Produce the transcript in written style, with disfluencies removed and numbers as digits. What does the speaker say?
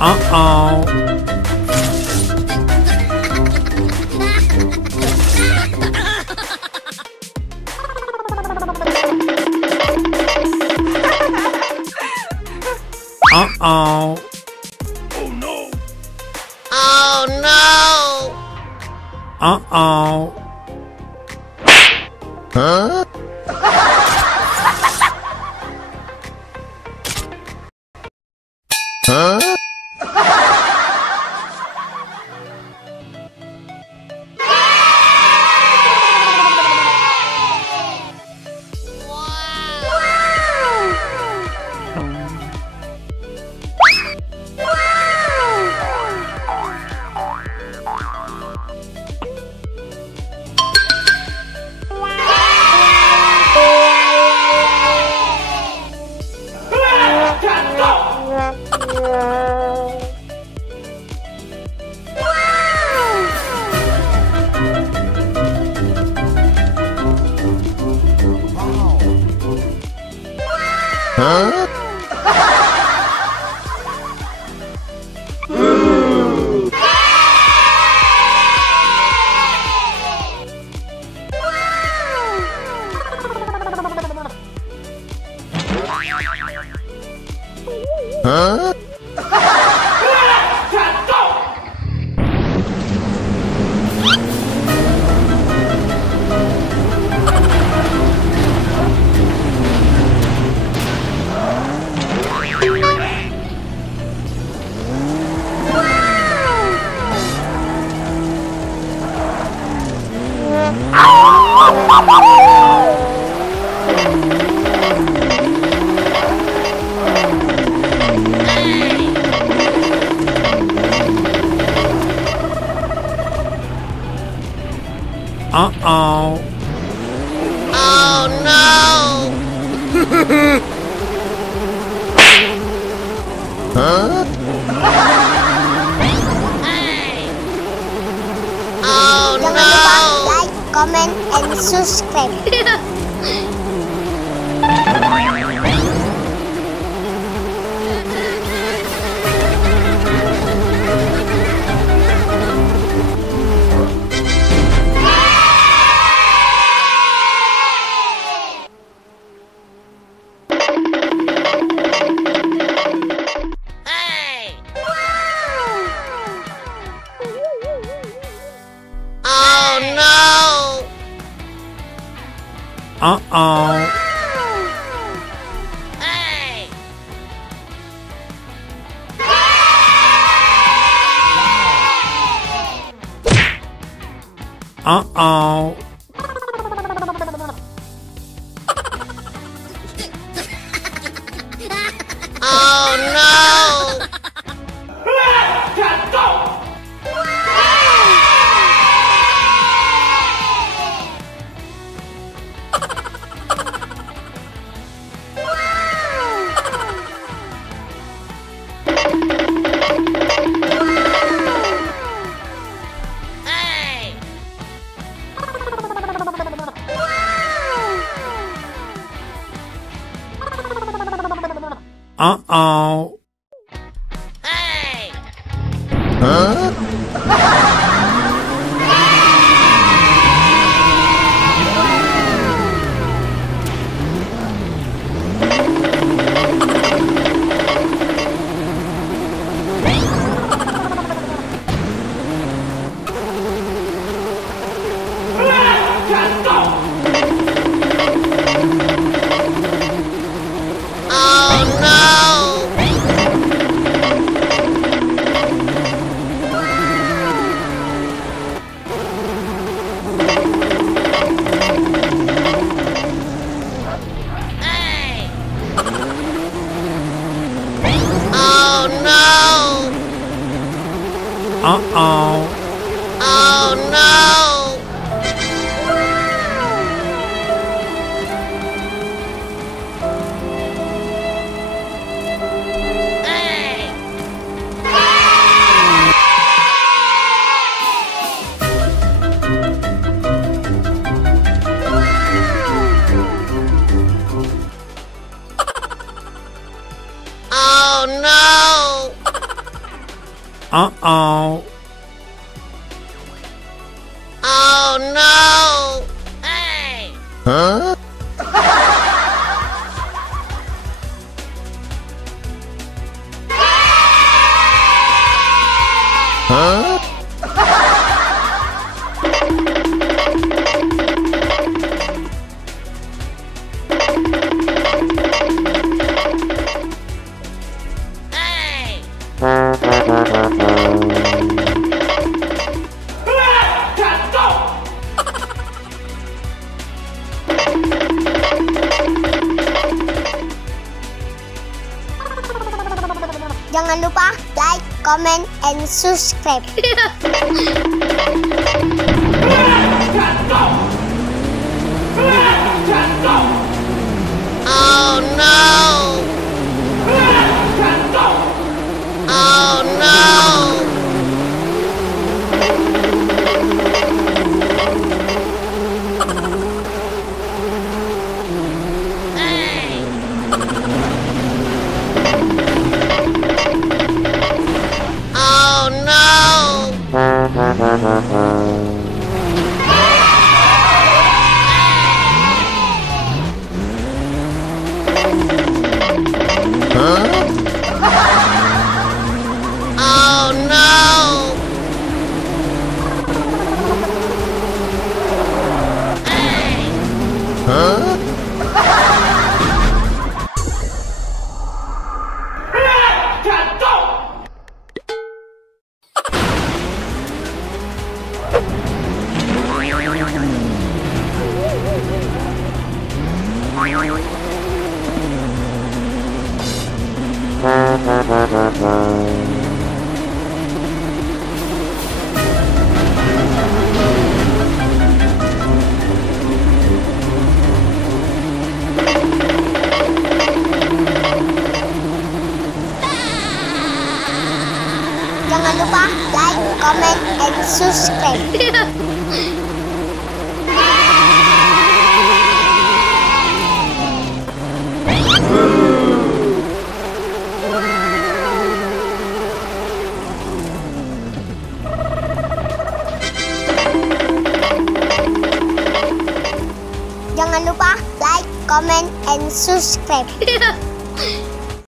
Uh-oh. Uh-oh. Oh no! Oh no! Uh-oh. Huh? Huh? Huh? Huh? Uh-oh. Oh no! Huh? Hey! Oh Jangan no! lupa like, comment, and subscribe. Hey! Oh no! Uh-oh. Hey! Uh-oh. Oh no! Hey! Uh-oh. Hey! Huh? Oh no! Hey! Oh no! Uh-oh. Oh no! Hey! Oh no! Uh-oh. Oh no! Hey! Huh? Huh? Hey! Jangan lupa like, comment, and subscribe. Oh no! Oh no! Hey! Oh no! Huh? Oh no! Hey! Huh? Jangan lupa like, comment, and subscribe. Jangan lupa like, comment, and subscribe.